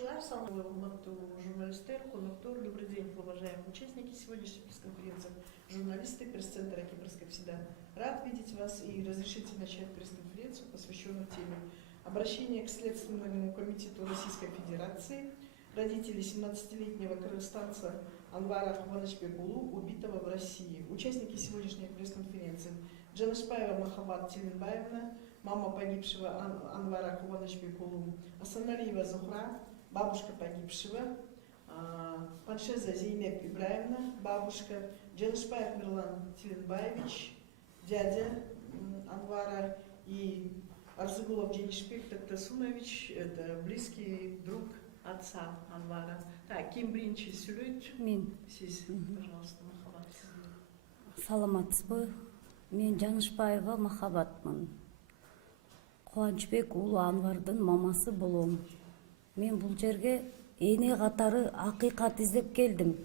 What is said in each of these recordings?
Шулар, самые журналисты, конуктор, добрый день, уважаемые участники сегодняшней пресс-конференции, журналисты пресс-центра Кипрская всегда. Рад видеть вас и разрешите начать пресс-конференцию, посвященную теме обращения к Следственному комитету Российской Федерации родителей 17-летнего кыргызстанца Анвара Кубанычбекулу, убитого в России. Участники сегодняшней пресс-конференции: Джанышбаева Махаббат Теленбаевна, мама погибшего Анвара Кубанычбекулу, Асаналиева Зухра, бабушка погибшего, Паншеза Зейнеп Ибраевна, бабушка, Джанышбаев Мирлан Теленбаевич, дядя Анвара, и Арзыгулов Денишбек Тактасунович, это близкий друг отца Анвара. Так, ким биринчи сүйлөйт? Мен. Сиз, пожалуйста, Махаббат. Саламатсызбы? Мен Жанышбаева Махаббатмын. Кубанычбек уулу Анвардын мамасы болом. Мен бул жерге эне катары акыйкат издеп келдим.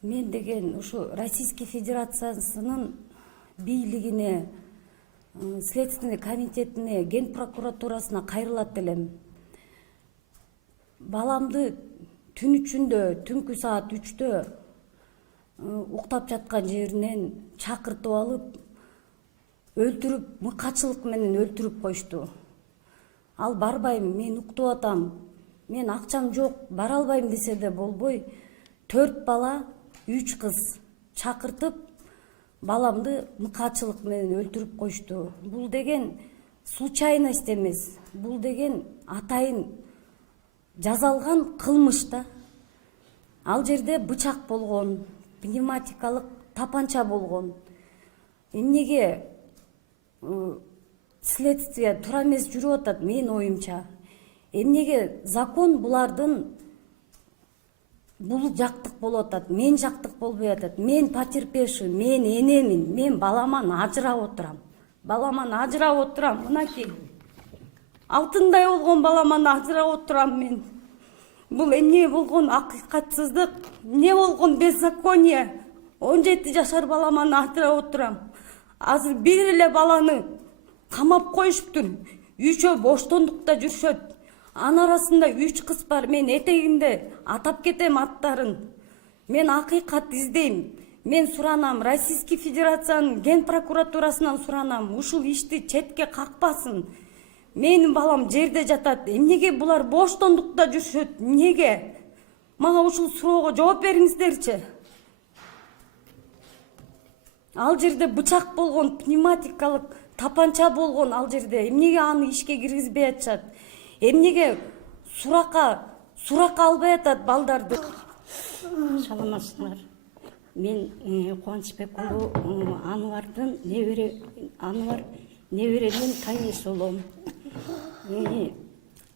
Мен деген ушу Российский Федерациясынын бийлигине, Следственный комитетине, Ген прокуратурасына кайрылат элем. Баламды түн ичинде, түнкү саат 3-тө уктап жаткан жеринен чакыртып алып, өлтүрүп, мыкачылык менен өлтүрүп коюшту. Ал барбайм, мен уктап атам, мен акчам жок, бара албайм десе да болбой, 4 бала, 3 кыз чакыртып, баламды мыкачылык менен өлтүрүп коюшту. Бул деген случайность эмес, бул деген атайын жазалган кылмыш да. Ал жерде бычак болгон, пневматикалык тапанча болгон. Эмнеге следствие туура эмес жүрүп атат менин оюмча? Эмнеге закон булардын бул жактык болуп атат, мен жактык болбой атат? Мен потерпевший, мен энемин, мен баламан ажырап отурам. Баламан ажырап отурам, мынакей. Алтындай болгон баламан ажырап отурам мен. Бул эмне болгон акыйкатсыздык, эмне болгон беззаконие? 17 жашар баламан ажырап отурам. Азыр бир эле баланы камап коюшуптур. 3-өө боштондукта жүрүшөт. Анын арасында 3 кыз бар. Мен этегинде атап кетем аттарын. Мен акыйкат издейм. Мен суранам, Российский Федерациянын Ген прокуратурасынан суранам, ушул ишти четке какпасын. Менин балам жерде жатат. Эмнеге булар боштондукта жүрүшөт? Эмнеге? Мага ушул суроого жооп бериңиздерчи. Ал жерде бычак болгон, пневматикалык тапанча болгон ал жерде. Эмнеге аны ишке киргизбей атышат? Эмнеге суракка албай атат балдарды? Саламатсыздар. Мен Кубанычбек уулу Анвардын Анвар неберемин тайнеси болом.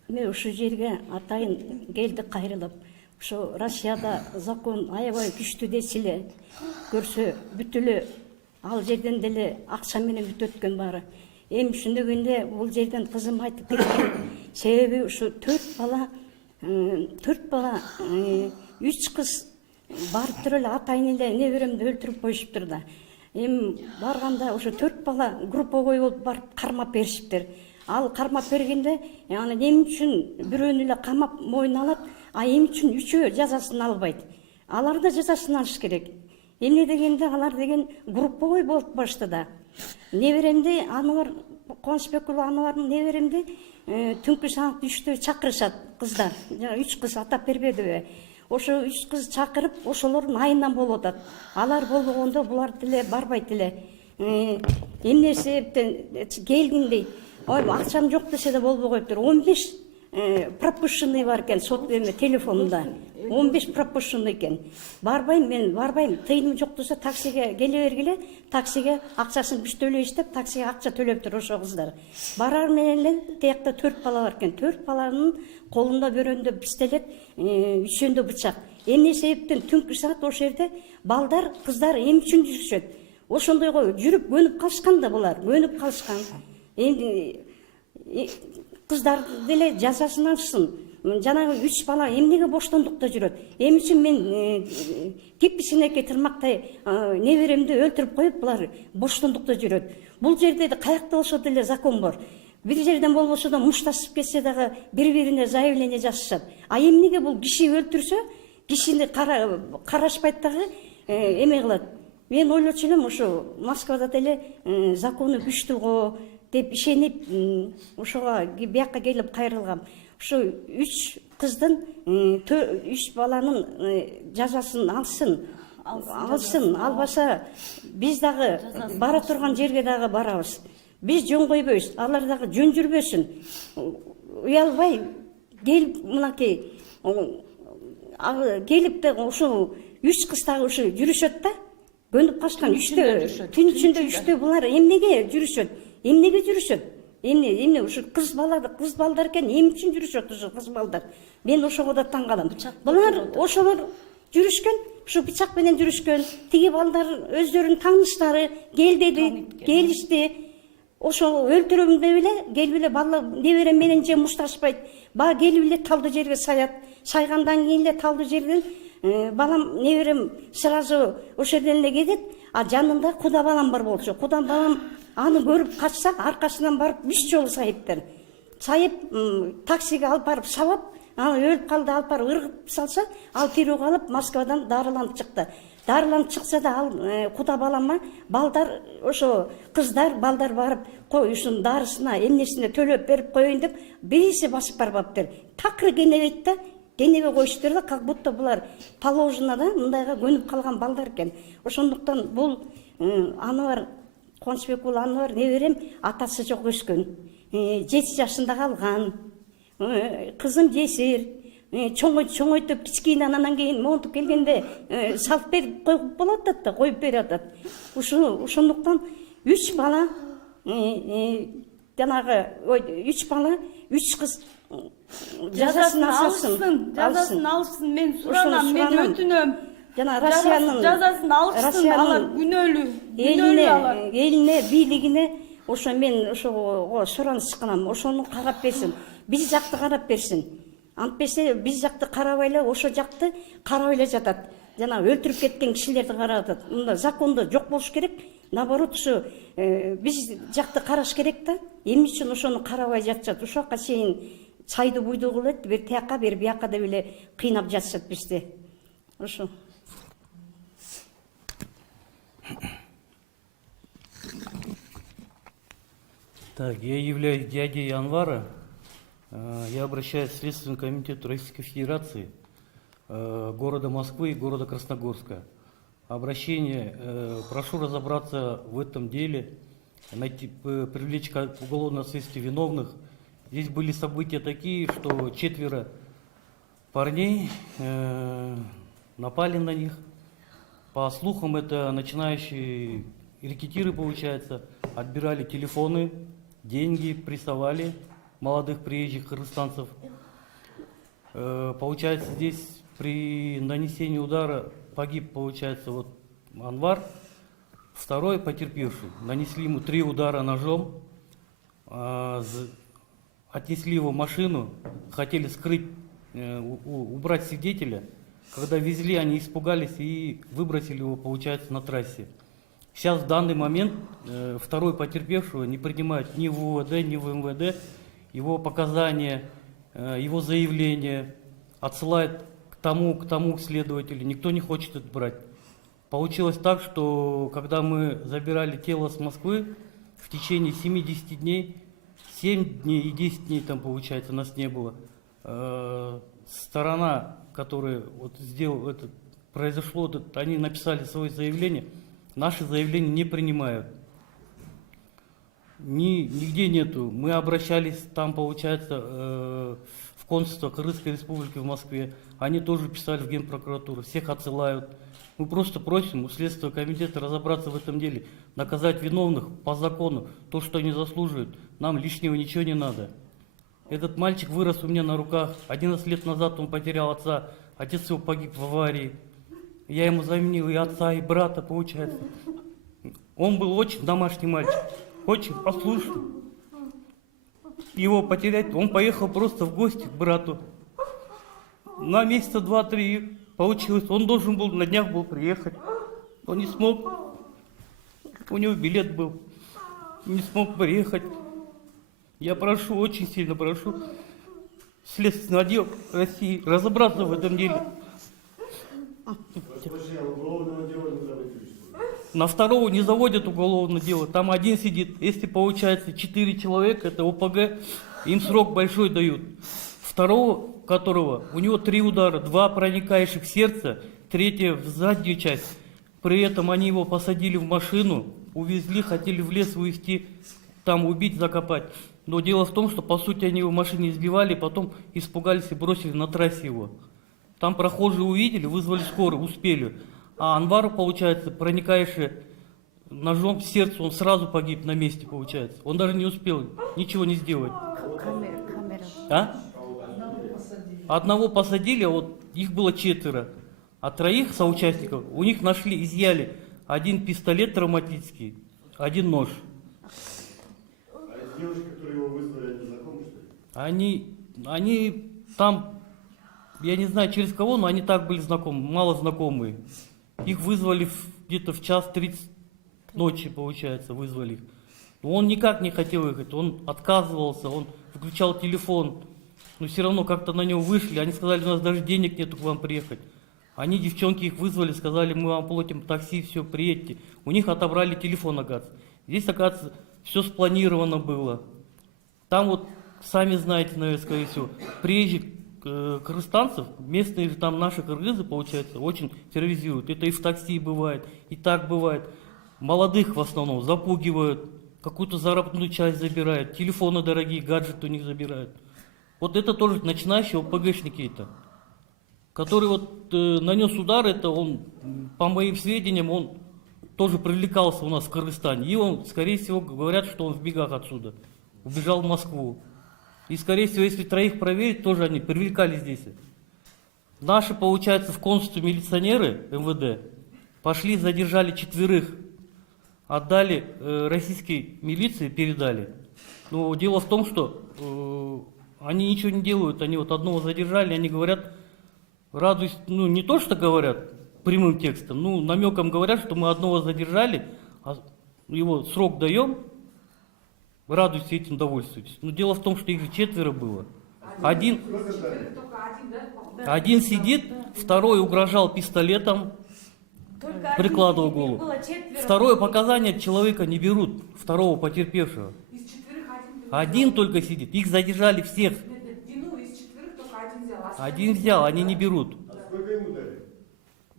Мен ушу жерге атайын келди кайрылып. Ушу Россияда закон аябай күчтүү десиле. Көрсө бүт эле ал жерден деле акча менен бүт өткөн баары. Эми ушундөгөндө бул жерден кызым айтып кеткен. Себеби ушу 4 бала, 3 кыз барып туруп эле атайын эле неберемди өлтүрүп коюшуптур да. Эми барганда ошо 4 бала групповой болуп барып кармап беришиптир. Ал кармап бергенде, аны эмне үчүн бирөөнү эле камап мойнуна алат, а эмне үчүн 3-өө жазасын албайт? Алар да жазасын алыш керек. Эмне дегенде алар деген групповой болуп баштады. Неберемди Анвар Кубанычбек уулу Анвардын неберемди түнкү саат 3-тө чакырышат кыздар. 3 кыз атап бербедиби? Ошо 3 кыз чакырып, ошолордун айынан болуп атат. Алар болбогондо булар деле барбайт эле. Эмне себептен келдиң дейт. Ой, акчам жок десе да болбой коюптур. 15 пропущенный бар экен сот телефонунда. 15 пропущенный экен. Барбайм, мен барбайм. Тыйыным жок десе таксиге келе бергиле, таксиге акчасын бүт төлөйүш деп, таксиге акча төлөптүр ошо кыздар. Барар менен эле тиякта 4 бала бар экен. 4 баланын колунда бөрөндө пистолет, үчөндө бычак. Эмне себептен түнкү саат ошол жерде балдар, кыздар эмне үчүн жүрүшөт? Ошондойго жүрүп көнүп калышкан да булар, көнүп калышкан. Эми кыздар деле жазасын алсын. Жанагы 3 бала эмнеге боштондукта жүрөт? Эмне үчүн мен кипишинеке тырмактай неберемди өлтүрүп коюп булар боштондукта жүрөт? Бул жерде каякта болсо деле закон бар. бир жерден болбосо да мушташып кетсе дагы бири бирине заявление жазышат. А эмнеге бул киши өлтүрсө кишини карашпайт дагы эме кылат. Мен ойлочу элем ушу Москвада деле закону күчтүү го деп ишенип ошого бияка келип кайрылгам. Ушу 3 кыздын 3 баланын жазасын алсын, албаса биз дагы бара турган жерге дагы барабыз. Биз жөн койбойбуз, алар дагы жөн жүрбөсүн. Уялбай келип мынакей келип да ушу 3 кыз дагы ушу жүрүшөт да. Көнүп качкан 3тө, түн ичинде 3тө булар эмнеге жүрүшөт? Эмне ушу кыз балдар экен, эмне үчүн жүрүшөт ушу кыз балдар? Мен ошого да таң калам. Булар ошолор жүрүшкөн, ушу бычак менен жүрүшкөн. Тиги балдар өздөрүнүн тааныштары келишти. Ошо өлтүрөм деп эле, келип эле бала неберем менен же мушташпайт. Баа келип эле талдуу жерге саят. Сайгандан кийин эле талдуу жерден балам неберем сразу ошол жерден эле кетет. А жанында куда балам бар болчу. Куда балам аны көрүп качса, аркасынан барып 3 жолу сайыптыр. Сайып таксиге алып барып сабап, аны өлүп калды алып барып ыргып салса, ал тирүү калып Москвадан дарыланып чыкты. Дарыланып чыкса да ал куда балама балдар ошо кыздар балдар барып кой ушун дарысына эмнесине төлөп берип коеюн деп бириси басып барбаптыр. Такыр кенебейт да, кенебе коюштур да, как будто булар положено да мындайга көнүп калган балдар экен. Ошондуктан бул Анвар Кубанычбек уулу Анвар неберем атасы жок өскөн. 7 жашында калган. Кызым жесир. Чоңойтуп кичкейинен анан кийин монтуп келгенде салып берип коюп болот да, коюп берип атат. Ошондуктан 3 бала жанагы 3 бала 3 кыз жазасын алсын. Мен суранам, мен өтүнөм. Жана Россиянын жазасын алышсын, алар күнөөлүү алар. Элине, бийлигине ошо мен ошого сураныс кылам. Ошону карап берсин. Биз жакты карап берсин. Антпесе биз жакты карабай эле ошо жакты карап эле жатат. Жана өлтүрүп кеткен кишилерди карап атат. Мында закондо жок болуш керек. Наоборот, ушу биз жакты караш керек да. Эмне үчүн ошону карабай жатышат? Ушакка чейин сайды буйду кылып, бир тияка, бир бияка деп эле кыйнап жатышат бизди. Ошо. Так, я являюсь дядей Анвара. Я обращаюсь в Следственный комитет Российской Федерации, города Москвы и города Красногорска. Обращение, прошу разобраться в этом деле, привлечь к уголовной ответственности виновных. Здесь были события такие, что 4 парней напали на них. По слухам, это начинающие рекетиры, получается, отбирали телефоны, деньги, прессовали молодых приезжих кыргызстанцев. Получается, здесь при нанесении удара погиб, получается, вот Анвар, второй потерпевший. Нанесли ему 3 удара ножом, отнесли его в машину, хотели скрыть, убрать свидетеля. Когда везли, они испугались и выбросили его, получается, на трассе. Сейчас в данный момент второй потерпевшего не принимают ни в УВД, ни в МВД. Его показания, его заявления отсылают к тому следователю. Никто не хочет это брать. Получилось так, что когда мы забирали тело с Москвы, в течение 70 дней, 7 дней и 10 дней там, получается, нас не было. Сторона, которая вот сделала это, произошло, они написали свое заявление, наши заявления не принимают. Нигде нету. Мы обращались там, получается, в консульство Кыргызской Республики в Москве. Они тоже писали в Генпрокуратуру. Всех отсылают. Мы просто просим у Следственного комитета разобраться в этом деле. Наказать виновных по закону. То, что они заслуживают. Нам лишнего ничего не надо. Этот мальчик вырос у меня на руках. 11 лет назад он потерял отца. Отец его погиб в аварии. Я ему заменил и отца, и брата, получается. Он был очень домашний мальчик. Очень послушный. Его потерять, он поехал просто в гости к брату. На месяца 2-3 получилось. Он должен был, на днях был приехать. Он не смог. У него билет был. Не смог приехать. Я прошу, очень сильно прошу Следственный отдел России разобраться в этом деле. На второго не заводят уголовное дело, там один сидит. Если получается 4 человека, это ОПГ, им срок большой дают. Второго, которого, у него 3 удара, 2 проникающих в сердце, 3 в заднюю часть. При этом они его посадили в машину, увезли, хотели в лес увезти, там убить, закопать. Но дело в том, что по сути они его в машине избивали, потом испугались и бросили на трассе его. Там прохожие увидели, вызвали скорую, успели. А Анвару, получается, проникающий ножом в сердце, он сразу погиб на месте, получается. Он даже не успел ничего не сделать. Камера. А? Одного посадили, а вот их было 4. А 3 соучастников, у них нашли, изъяли 1 пистолет травматический, 1 нож. А девушки, которые его вызвали, это знакомы, что ли? Они там, я не знаю через кого, но они так были знакомы, мало знакомые. Их вызвали где-то в 1:30 ночи, получается, вызвали их. Но он никак не хотел ехать, он отказывался, он выключал телефон. Но все равно как-то на него вышли, они сказали, у нас даже денег нету к вам приехать. Они, девчонки, их вызвали, сказали, мы вам платим такси, все, приедьте. У них отобрали телефон, оказывается. Здесь, оказывается, все спланировано было. Там вот, сами знаете, наверное, скорее всего, приезжих кыргызстанцев, местные же там наши кыргызы, получается, очень терроризируют. Это и в такси бывает, и так бывает. Молодых в основном запугивают, какую-то заработную часть забирают, телефоны дорогие, гаджеты у них забирают. Вот это тоже начинающие ОПГшники это. Который вот нанес удар, это он, по моим сведениям, он тоже привлекался у нас в Кыргызстане. И он, скорее всего, говорят, что он в бегах отсюда. Убежал в Москву. И, скорее всего, если 3 проверить, тоже они привлекали здесь. Наши, получается, в консульстве милиционеры МВД пошли, задержали 4, отдали российской милиции, передали. Но дело в том, что они ничего не делают, они вот одного задержали, они говорят, радуюсь, ну не то, что говорят прямым текстом, ну намеком говорят, что мы одного задержали, а его срок даем, радуйтесь этим, довольствуйтесь. Но дело в том, что их же 4 было. Один сидит, второй угрожал пистолетом, прикладывал голову. Второе показание от человека не берут, второго потерпевшего. Один только сидит, их задержали всех. Один взял, они не берут. А сколько ему дали?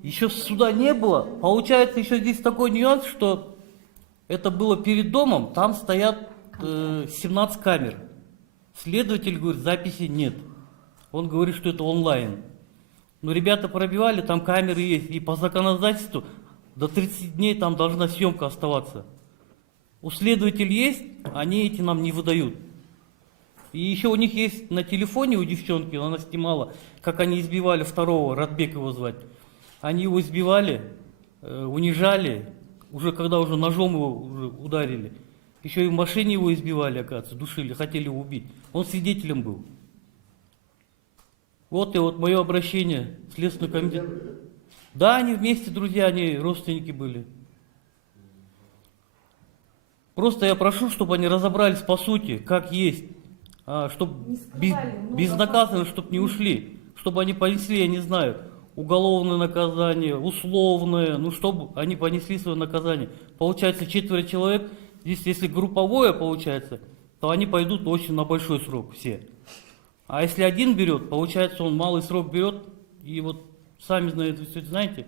Еще суда не было. Получается, еще здесь такой нюанс, что это было перед домом, там стоят 17 камер. Следователь говорит, записи нет. Он говорит, что это онлайн. Но ребята пробивали, там камеры есть. И по законодательству до 30 дней там должна съемка оставаться. У следователей есть, они эти нам не выдают. И еще у них есть на телефоне у девчонки, она снимала, как они избивали второго, Радбек его звать. Они его избивали, унижали, уже когда уже ножом его уже ударили. Еще и в машине его избивали, оказывается, душили, хотели его убить. Он свидетелем был. Вот и вот мое обращение в Следственный комитет. Да, они вместе, друзья, они родственники были. Просто я прошу, чтобы они разобрались по сути, как есть. Чтобы безнаказанно, чтобы не ушли, чтобы они понесли, я не знаю, уголовное наказание, условное, ну чтобы они понесли свое наказание. Получается 4 человек, здесь если групповое получается, то они пойдут очень на большой срок все. А если один берет, получается он малый срок берет, и вот сами знаете, все это знаете.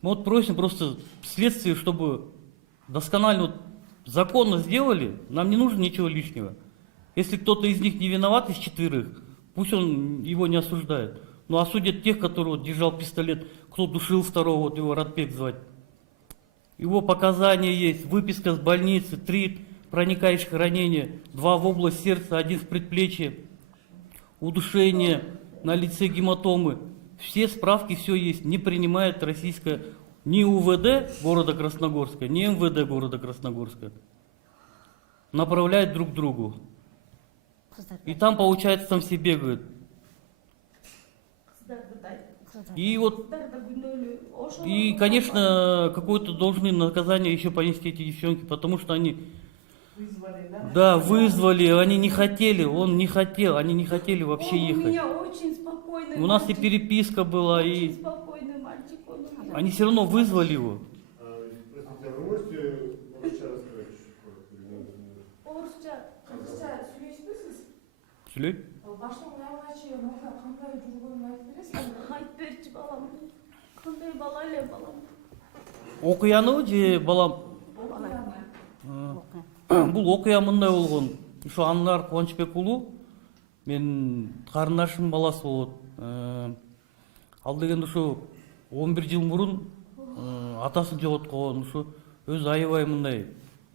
Мы вот просим просто следствие, чтобы досконально вот, законно сделали, нам не нужно ничего лишнего. Если кто-то из них не виноват из 4, пусть он его не осуждает. Но осудят тех, которые вот, держал пистолет, кто душил второго, вот его Радбек звать. Его показания есть, выписка с больницы, 3 проникающих ранения, 2 в область сердца, 1 в предплечье, удушение, на лице гематомы. Все справки, все есть, не принимает российская ни УВД города Красногорска, ни МВД города Красногорска. Направляют друг к другу. И там, получается, там все бегают. И вот, и, конечно, какое-то должны наказание еще понести эти девчонки, потому что они Вызвали, да? Да, вызвали, они не хотели, он не хотел, они не хотели вообще Он у ехать. меня очень спокойный У нас и мальчик. переписка была, Очень и спокойный мальчик. Он у меня. они все равно вызвали его. Простите, а вы можете вообще рассказать чуть коротко? орусча кыргызча сүйлөшпөйсүз? Сүйлөй? Баштан аягына чейин окуя кандай жүргөнүн айтып бересизби? Айтып берчи балам. Кандай бала эле балам. Окуяныбы же балам? Бул окуя мындай болгон. Ушу Анар Кубанычбек уулу мен карындашымдын баласы болот. Ал дегенде ушу 11 жыл мурун атасын жоготкон, ушу өзү аябай мындай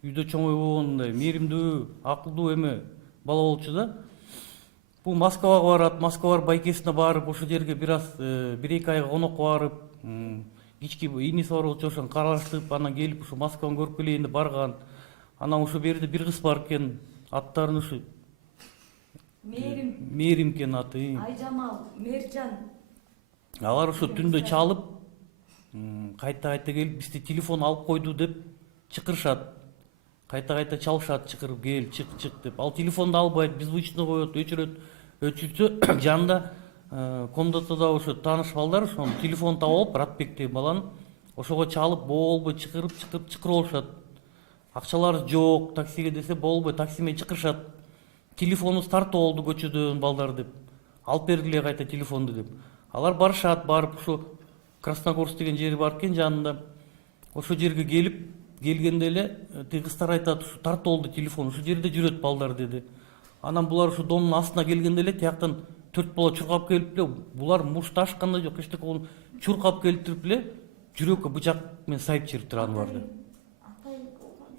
үйдө чоңой болгон, мындай мээримдүү, акылдуу эме бала болчу да. Бул Москвага барат, Москва барып байкесине барып, ошол жерге бир аз 1-2 айга конокко барып, кички ийниси бар болчу, ошону караштырып, анан келип ушу Москваны көрүп келейин деп барган. Анан ошо берде бир кыз бар экен, аттарын ушу Мээрим экен аты. Айжамал, Мержан. Алар ошо түндө чалып, кайта келип бизди телефон алып койду деп чакырышат. Кайта чалышат, чакырып кел, чык деп. Ал телефонду албайт, беззвучный коет, өчүрсө жанында комнатада ошо тааныш балдар ошонун телефонун таап алып, Ратбек деген баланын ошого чалып болбой чакырып алышат. Акчалар жок, таксиге десе болбой, такси менен чакырышат. Телефонубуз тартып алды көчөдөн балдар деп. Алып бергиле кайта телефонду деп. Алар барышат, барып ушу Красногорск деген жери бар экен жанында. Ошол жерге келгенде эле тиги кыздар айтат, ушу тартып алды телефон, ушу жерде жүрөт балдар деди. Анан булар ушу домдун астына келгенде эле тияктан 4 бала чуркап келип эле, булар мушташкандай жок, эчтеке болуп чуркап келип эле жүрөккө бычак менен сайып жибериптир Анварды.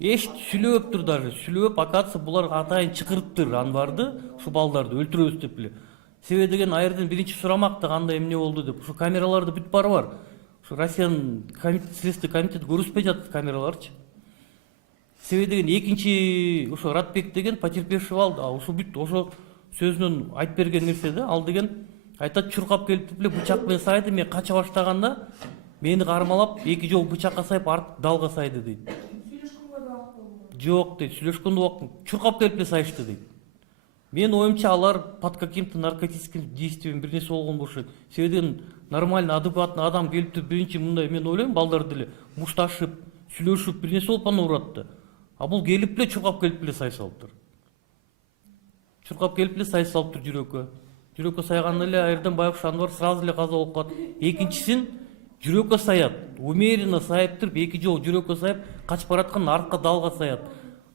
Сүйлөптүр даже, сүйлөп, оказывается, булар атайын чакырыптыр Анварды, ушу балдарды өлтүрөбүз деп эле. Себеби деген айрдын биринчи сурамак да кандай эмне болду деп. Ушу камераларды бүт бары бар. Ушу Россиянын Следственный комитети көрсөтпөй жатат камераларчы. Себеби деген экинчи ошо Ратбек деген потерпевший алды. Ошо бүт ошо сөзүнөн айтып берген нерсе да. Ал деген айтат, чуркап келип эле бычак менен сайды, мен кача баштаганда мени кармалап, 2 жолу бычакка сайып, арт далга сайды дейт. Жок дейт, сүйлөшкөндө убакыт чуркап келип эле сайышты дейт. Мен оюмча алар под каким-то наркотическим действием бир нерсе болгон болушу. Себеби нормально, адекватный адам келип туруп биринчи мындай, мен ойлойм, балдар деле мушташып, сүйлөшүп бир нерсе болуп анан урат да. А бул келип эле чуркап келип эле сай салыптыр. Чуркап келип эле сай салыптыр жүрөккө. Жүрөккө сайганда эле айрдан байкуш Анвар сразу эле каза болуп калат. Экинчисин жүрөккө саят. Умеренно сайып туруп, 2 жолу жүрөккө сайып, качып бараткан артка далга саят.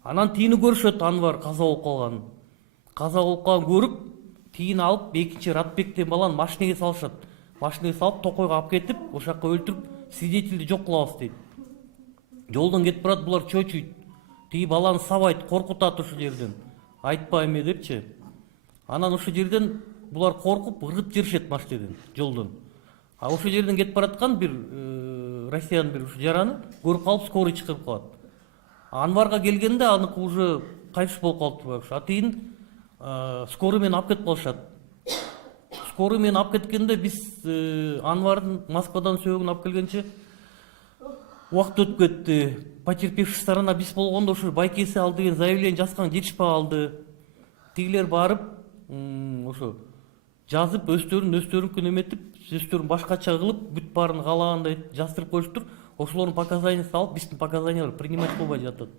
Анан тийини көрүшөт, Анвар каза болуп калганын. Каза болуп калганын көрүп, тийини алып, экинчи Ратбек деген баланы машинеге салышат. Машинеге салып, Токойго алып кетип, ошол жакка өлтүрүп, свидетельди жок кылабыз дейт. Жолдон кетип барат, булар чочуйт. Тиги баланы сабайт, коркутат ошол жерден. Айтпа эме депчи. Анан ошол жерден булар коркуп, ыргып жиберишет машинеден, жолдон. А ошол жерден кетип бараткан бир Россиянын бир жараны көрүп калып, скорый чакырып калат. Анварга келгенде аныкы уже кайтыш болуп калыптыр байкуш. А тийин скорый менен алып кетип калышат. Скорый менен алып кеткенде биз Анвардын Москвадан сөөгүн алып келгенче убакыт өтүп кетти. Потерпевший сторона биз болгондо ошо байкеси ал деген заявление жазган жетишпей калды. Тигилер барып ошо жазып өздөрүнкүн эметип, өздөрүн башкача кылып, бүт баарын каалагандай жаздырып коюштур. Ошолордун показаниясын алып, биздин показаниялар принимать кылбай жатат.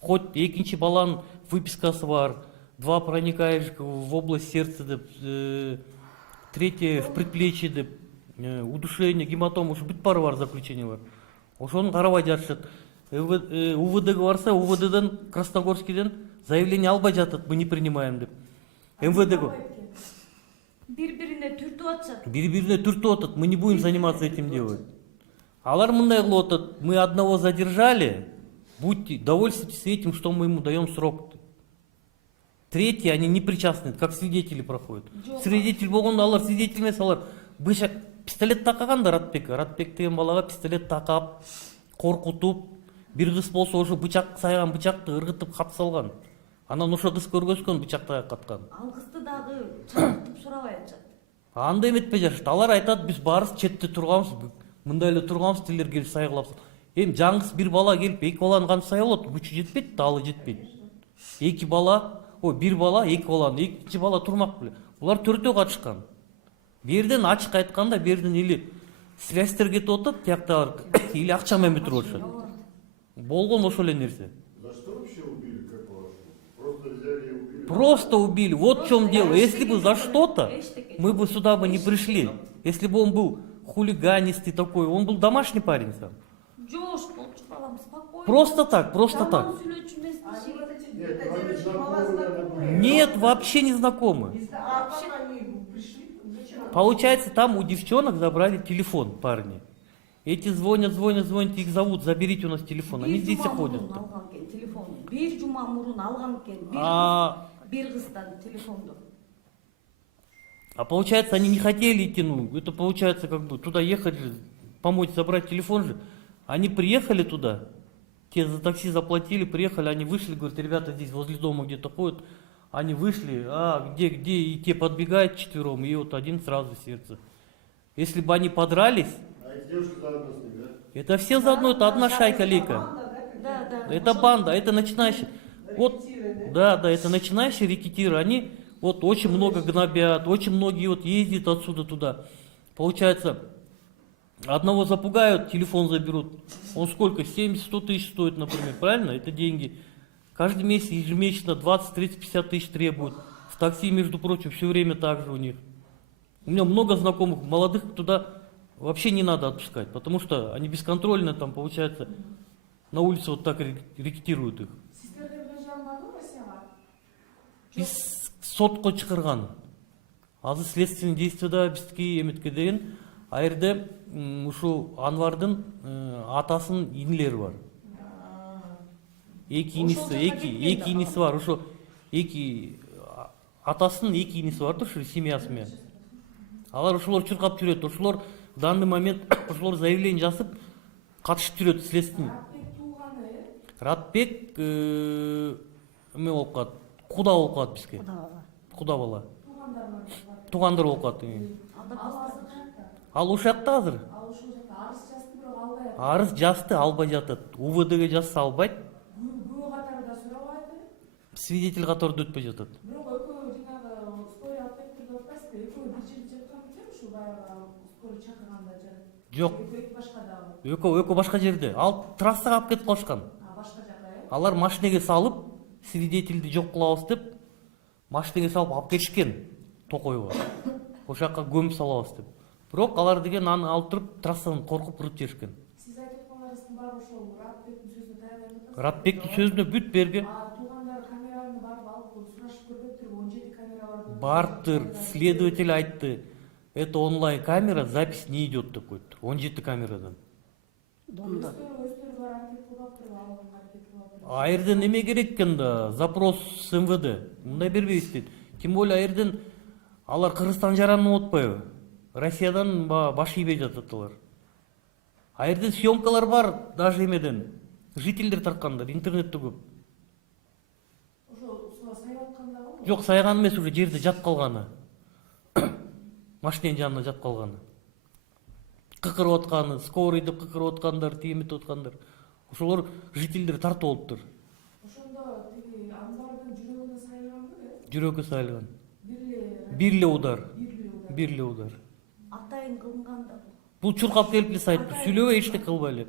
Хоть экинчи баланын выпискасы бар, 2 проникающих в область сердца деп, 3 в предплечье деп, удушение, гематома, ошо бүт баары бар заключение бар. Ошону карабай жатышат. УВДге барса, УВДден Красногорскийден заявление албай жатат, мы не принимаем деп. МВДге Бири-бирине түртүп атышат. Бири-бирине түртүп атат, мы не будем заниматься этим делом. Алар мындай кылып атат, мы одного задержали, будьте довольствуйтесь этим, что мы ему даем срок. Третьи, они не причастны, как свидетели проходят. Свидетель болгондо алар свидетель эмес, алар бычак пистолет такаган да Ратбек деген балага пистолет такап, коркутуп, бир кыз болсо ошо бычак сайган бычакты ыргытып кап салган. Анан ошо кыз көргөзгөн бычакты каткан. Ал кызды дагы чакыртып сурабай атышат. Андай эметпей жатышат. Алар айтат, биз баарыбыз четте турганбыз, мындай эле турганбыз, тилер келип сайгылапсыз. Эми жаңгыс бир бала келип, 2 баланы кантип сая болот? Күчү жетпейт, таалы жетпейт. Эки бала, бир бала, эки баланын экинчи бала турмак беле. Булар төртөө катышкан. Берден ачык айтканда, берден или связьтер кетип атат, тияктагы или акча менен бүтүрүп атышат. Болгон ошол эле нерсе. За что вообще убили, как по-вашему? Просто взяли и убили? Просто убили. Вот в чем дело. Если бы за что-то, мы бы сюда бы не пришли. Если бы он был хулиганистый такой, он был домашний парень сам. Жош болчу балам, спокойно. Просто так, просто Жаман так. сүйлөчү эмес А они дешет. вот эти Нет, эта они девочка была знакомы, знакомая? Нет, вообще не знакомы. А как они пришли? Зачем? Получается, там у девчонок забрали телефон парни. Эти звонят, их зовут, заберите у нас телефон. Они здесь и ходят. Алган экен телефонду. Бир жума мурун алган экен. Бир кыздан телефонду. А получается, они не хотели идти, это получается, как бы, туда ехать же, помочь забрать телефон же. Они приехали туда, те за такси заплатили, приехали, они вышли, говорят, ребята здесь возле дома где-то ходят. Они вышли, где, и те подбегают четвером, и вот один сразу в сердце. Если бы они подрались, А эти девушки заодно с ними, да? это все заодно, это одна шайка лейка. Да. Это банда, это начинающие. Вот, да, это начинающие рэкетиры, они вот очень много гнобят, очень многие вот ездят отсюда туда. Получается, одного запугают, телефон заберут. Он сколько? 70-100 тысяч стоит, например, правильно? Это деньги. Каждый месяц, ежемесячно 20, 30, 50 тысяч требуют. В такси, между прочим, все время так же у них. У меня много знакомых, молодых туда вообще не надо отпускать, потому что они бесконтрольно там, получается, на улице вот так рэкетируют их. Сіздерден жан бар ма Россияға? Биз сотко чыгарган. Азыр следственный действияда биздики эметке деген, а жерде ушул Анвардын атасынын инилери бар. Эки иниси бар. Ошо атасынын эки иниси бар тур, семьясы менен. Алар ошолор чуркап жүрөт. Ошолор в данный момент ошолор заявление жазып катышып жүрөт следственный. Ратбек туылғаны, Ратбек эме болуп калат, куда болуп калат бизге. Куда бала. Туугандар болуп калат. ал азыр каякта? Ал ошол жакта азыр. Ал ошол жакта арыз жазды, бирок албай атат. Арыз жазды, албай жатат. УВДге жазса албайт, Күбө катары да сурабайды. свидетель катарында өтпөй жатат. Бирок экөө жанагы скорый алып кетти деп атпайсызбы? Экөө бир жерде жаткан экен ушул баягы скорый чакырганда жана. Жок, Экөө башка дагы. экөө башка жерде. Ал трассага алып кетип калышкан. Башка жака, Алар машинеге салып, свидетельди жок кылабыз деп, машинеге салып алып кетишкен Токойго. Ошол жака көмүп салабыз деп. Бирок алар деген аны алып туруп трассадан коркуп урут жиберишкен. Сиз айтып аткандарыңыздын баары ошол Ратбектин сөзүнө таянып атасызбы? Ратбектин сөзүнө бүт берге Туугандар камераны барып алып сурашып көрбөптүр, 17 камера бар. бартыр, следователь айтты. Это онлайн камера, запись не идет деп койтур. 17 камерадан. Өздөрү бар аракет кылбаптыр, алганга аракет кылбаптыр. А жерден неме керек экен да? Запрос с МВД. Мындай бербейбиз дейт. Тем более а жерден алар Кыргызстан жаранып атпайбы? Россиядан баш ийбей жатат алар. А жерден съемкалар бар, даже эмеден. Жительдер тарткандар, интернетте көп. Ошо сайып аткандагы? Жок, сайган эмес, уже жерде жатып калганы. Машиненин жанында жатып калганы. Кыкырып атканы, скорый деп кыкырып аткандар, тиемет аткандар. Ошолор жительдер тартып алыптыр. Ошондо тиги Анвардын жүрөгүнө сайылганбы? Жүрөгү сайылган. Бир эле Бир эле удар. Атайын кылынган да бул. Бул чуркап келип эле айтты, сүйлөбөй эчтеке кылбай эле.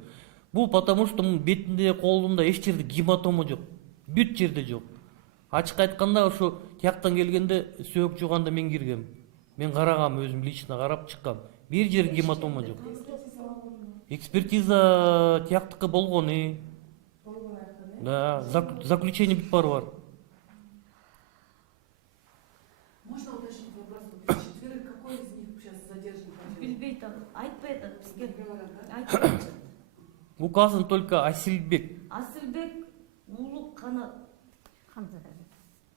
Бул потому что мунун бетинде, колунда эч жерде гематома жок. Бүт жерде жок. Ачык айтканда ошо тияктан келгенде сөөк жууганда мен киргем. Мен карагам, өзүм лично карап чыккам. Бир жер гематома жок. Экспертиза тияктыкы болгон, болгон айткан, да, заключение бүт баары бар. Можно уточнить вопрос? Вот из четверых, какой из них сейчас задержан? Билбей атат, айтпай атат бизге. Говорят, да? Айтпай атат. Указан только Асилбек. Асылбек Улуу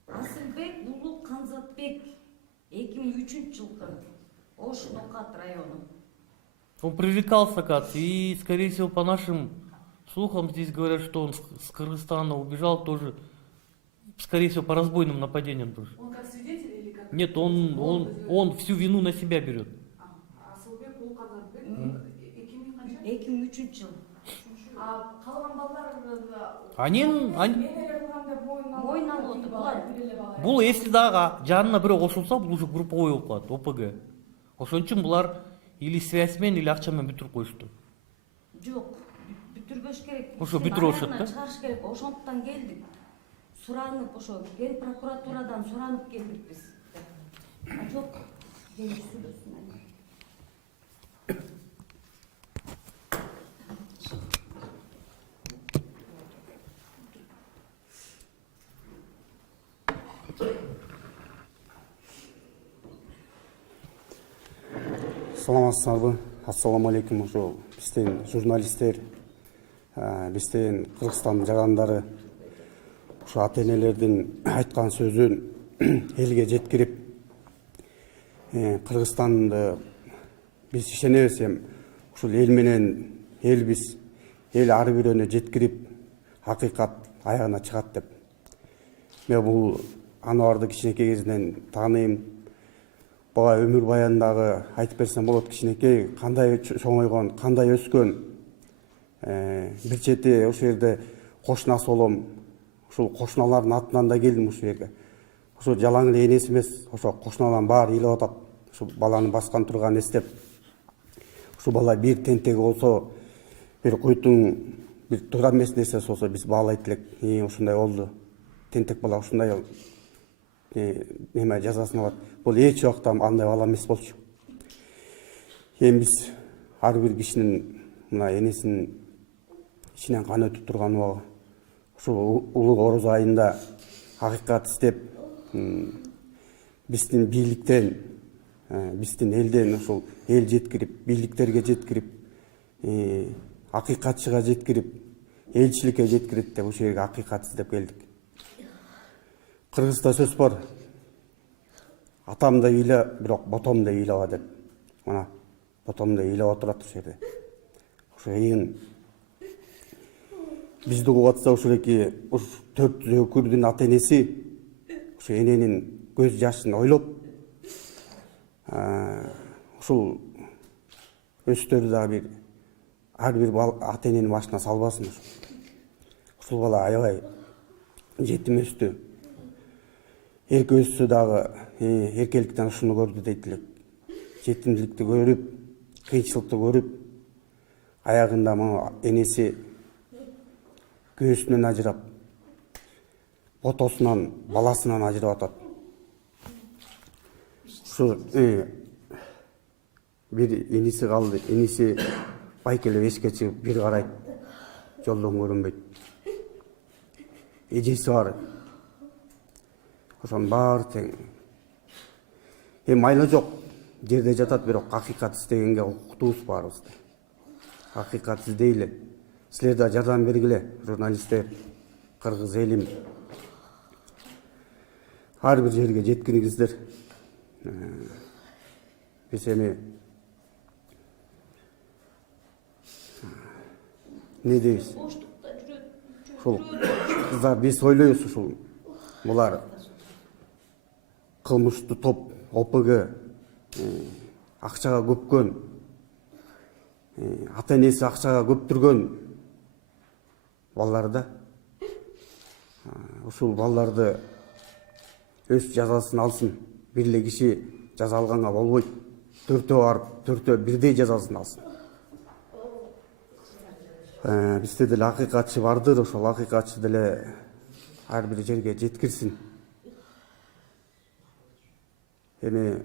Асылбек Улуу Канзатбек 2003-жылкы Ош Нокат району. Он привлекался как и, скорее всего, по нашим слухам, здесь говорят, что он с Кыргызстана убежал тоже, скорее всего, по разбойным нападениям тоже. Он как свидетель или как? Нет, он всю вину на себя берет. Асылбек Улканатбек, 2003-жыл. Калган балдар Анин мен эле кылгам деп Мойнун алып отур, булар. бир эле бала. бул если дагы жанына бирөө кошулса, бул уже групповой болуп калат, ОПГ. Ошон үчүн булар или связь менен, или акча менен бүтүрүп коюшту. Жок, бүтүрбөш керек. Ошо Биздин бүтүрүп атышат аягына да? чыгарыш керек. Ошондуктан келдик. Суранып, ошо ген прокуратурадан суранып келдик биз. Жок, келип сүйлөсүн аны. Саламатсыздарбы? Ассаламу алейкум. Ошо биздин журналисттер, биздин Кыргызстандын жарандары ошо ата-энелердин айткан сөзүн элге жеткирип, Кыргызстанды биз ишенебиз, ушул эл менен элбиз, эл ар бирөөнө жеткирип, акыйкат аягына чыгат деп. Мен бул Анварды кичинекей кезинен тааныйм. Бала өмүр баяндагы айтып берсем болот, кичинекей кандай чоңойгон, кандай өскөн. Бир чети ошол жерде кошунасы болом. Ушул кошуналардын атынан да келдим ушул жерге. Ошо жалаң эле энеси эмес, ошо кошуналардын баары ыйлап атат. Ушул баланы баскан турганын эстеп. Ушул бала бир тентеги болсо, бир куйтуң бир туура эмес нерсеси болсо биз баалайт элек. Ушундай болду. Тентек бала ушундай неме жазасын алат. Бул эч убакта андай бала эмес болчу. Эми биз ар бир кишинин мына энесинин ичинен кан өтүп турган убагы. Ушул улуг ороз айында акыйкат издеп, биздин бийликтен, биздин элден ушул эл жеткирип, бийликтерге жеткирип, акыйкатчыга жеткирип, элчиликке жеткирет деп ушул жерге акыйкат издеп келдик. Кыргызда сөз бар. Атам да ыйла, бирок ботом да ыйлаба деп. Мына ботом да ыйлап отурат ушул жерде. Ошо эң бизди угуп атса ушул эки төрт өкүрдүн ата-энеси ошо эненин көз жашын ойлоп, ушул өстөрү дагы бир ар бир ата-эненин башына салбасын. Ушул бала аябай жетим өстү. Эрке өссө дагы эркеликтен ушуну көрдү дейт элек. Жетимдикти көрүп, кыйынчылыкты көрүп, аягында мына энеси көөсүнөн ажырап, ботосунан, баласынан ажырап атат. Ушу бир эниси калды. Эниси байкелеп эшикке чыгып бир карайт, жолдон көрүнбөйт. Эжеси бар. Ошонун баары тең. Майла жок, жерде жатат, бирок акыйкат издегенге укуктуубуз баарыбызда. Акыйкат издейле. Силер да жардам бергиле, журналисттер, кыргыз элим. Ар бир жерге жеткириңиздер. Биз эми не дейбиз? Ушул кыздар биз ойлойбуз, ушул булар кылмыштуу топ, ОПГ, акчага көпкөн, ата-энеси акчага көптүргөн балдар. Ушул балдарды өз жазасын алсын. Бир эле киши жаза алганга болбойт. Төртөө барып, төртөө бирдей жазасын алсын. Бизде деле акыйкатчы бардыр, ошол акыйкатчы деле ар бир жерге жеткирсин. Эми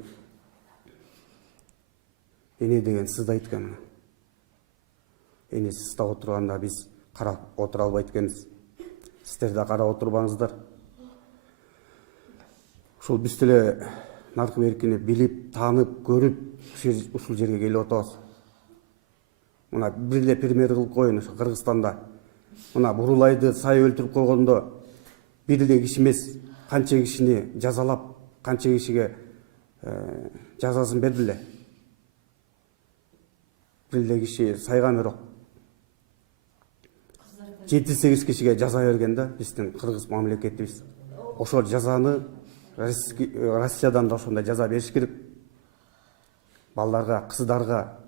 эне деген сыздайт экен. Энеси сыздап отурганда биз карап отура албайт экенбиз. Сиздер да карап отурбаңыздар. Ушул биз деле наркы беркини билип, таанып, көрүп, ушул жерге келип отурабыз. Мына бир эле пример кылып коеюн, ошо Кыргызстанда. Мына Бурулайды сай өлтүрүп койгондо бир эле киши эмес, канча кишини жазалап, канча кишиге жазасын берди эле. Бир эле киши сайган, бирок 7-8 кишиге жаза берген да биздин кыргыз мамлекетибиз. Ошол жазаны Россиядан да ошондой жаза бериш керек. Балдарга, кыздарга,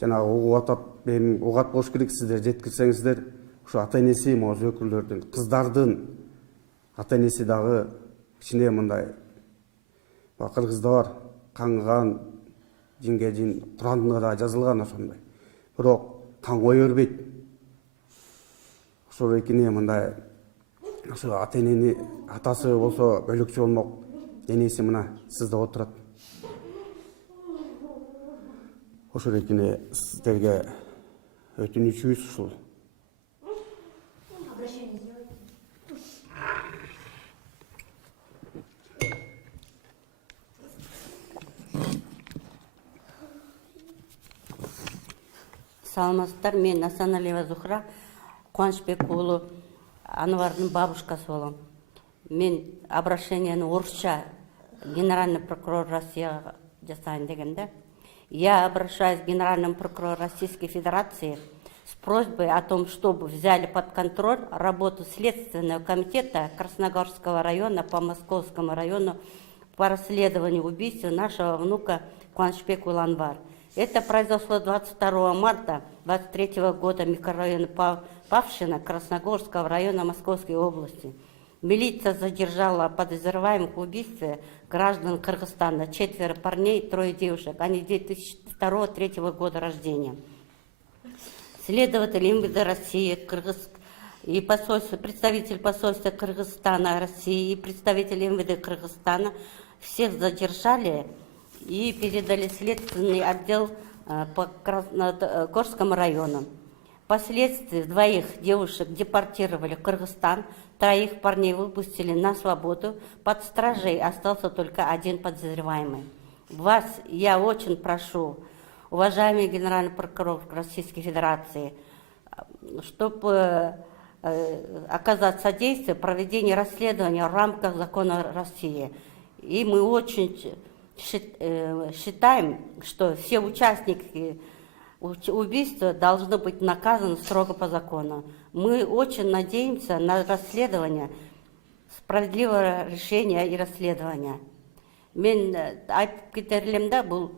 жанагы угуп атат, эми угат болуш керек, сиздер жеткирсеңиздер, ушу ата энеси могу өкүлдөрдүн, кыздардын ата энеси дагы кичине мындай кыргызда бар каңгыган жинге жин, Куранда да жазылган ошондой. Бирок таң кое бербейт. Ошол экине мындай ошо ата энени атасы болсо бөлөкчү болмок, энеси мына сизде отурат. Ошол экине сиздерге өтүнүчүбүз ушул. Саламатсыздар, мен Асаналиева Зухра, Кубанычбек уулу Анвардын бабушкасы болом. Мен обращениени орусча Генеральный прокурор Россияга жасайын дегенде. Я обращаюсь к Генеральному прокурору Российской Федерации с просьбой о том, чтобы взяли под контроль работу Следственного комитета Красногорского района по Московскому району по расследованию убийства нашего внука Кубанычбек Анвар. Это произошло 22 марта 2023 года в микрорайоне Павшино Красногорского района Московской области. Милиция задержала подозреваемых в убийстве граждан Кыргызстана, 4 парней и 3 девушек. Они 2002-2003 года рождения. Следователь МВД России и представитель посольства Кыргызстана России и представитель МВД Кыргызстана всех задержали и передали в следственный отдел по Красногорскому району. Впоследствии 2 девушек депортировали в Кыргызстан, 3 парней выпустили на свободу. Под стражей остался только 1 подозреваемый. Вас я очень прошу, уважаемый генеральный прокурор Российской Федерации, чтобы оказать содействие проведению расследования в рамках закона России. И мы очень считаем, что все участники убийства должны быть наказаны строго по закону. Мы очень надеемся на расследование, справедливое решение и расследование. Мен айтып кетер элем да, бул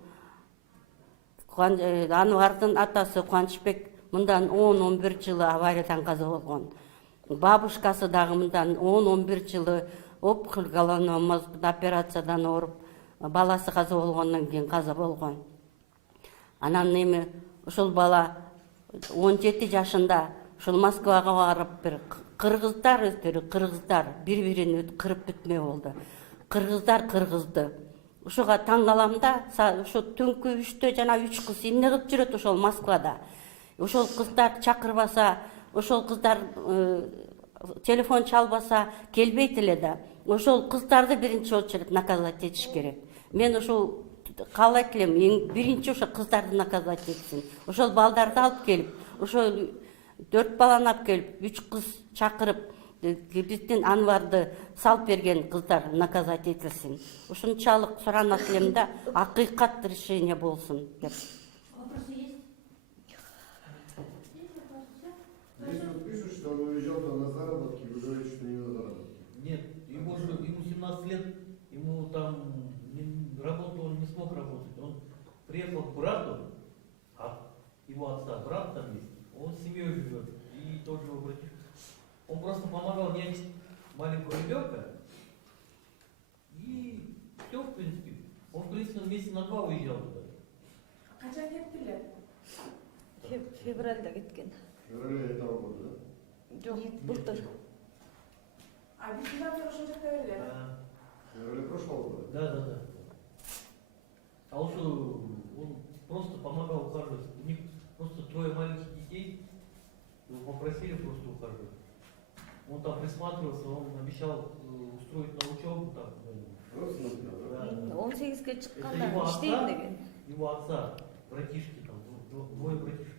Анвардын атасы Кубанычбек мындан 10-11 жылы авариядан каза болгон. Бабушкасы дагы мындан 10-11 жылы опухоль головного мозга операциядан ооруп, баласы каза болгондон кийин каза болгон. Анан эми ушул бала 17 жашында ушул Москвага барып, бир кыргыздар өздөрү, кыргыздар бири-бирин кырып бүтмөй болду. Кыргыздар кыргызды. Ушуга таң калам да, ушу түнкү 3-тө жана 3 кыз эмне кылып жүрөт ошол Москвада. Ошол кыздар чакырбаса, ошол кыздар телефон чалбаса келбейт эле да. Ошол кыздарды биринчи очередь наказать этиш керек. Мен ушул каалайт элем, биринчи ошо кыздарды наказать этсин. Ошол балдарды алып келип, ошол 4 баланы алып келип, 3 кыз чакырып, биздин Анварды салып берген кыздар наказать этилсин. Ушунчалык суранат элем да, акыйкат решение болсун деп. Здесь вот пишут, что он уезжал на заработки, вы говорите, что не на заработки. Нет, ему 17 лет, ему там работу он не смог работать. Он приехал к брату, его отца, брат там есть, он с семьей живет, и тоже его братишка. Он просто помогал нянчить маленького ребенка, и все, в принципе. Он, в принципе, месяца на 2 уезжал туда. Качан кеттилер? Февральда кеткен. В феврале этого года, да? Жок, былтыр. А визитандар ошол жакта эле? В феврале прошлого года? Да. А он что, он просто помогал ухаживать. У них просто 3 маленьких детей, его попросили просто ухаживать. Он там присматривался, он обещал устроить на учебу там. Родственники, да? Он 18-ге Это чыкканда иштейм деген. его отца, братишки там, 2 братишек.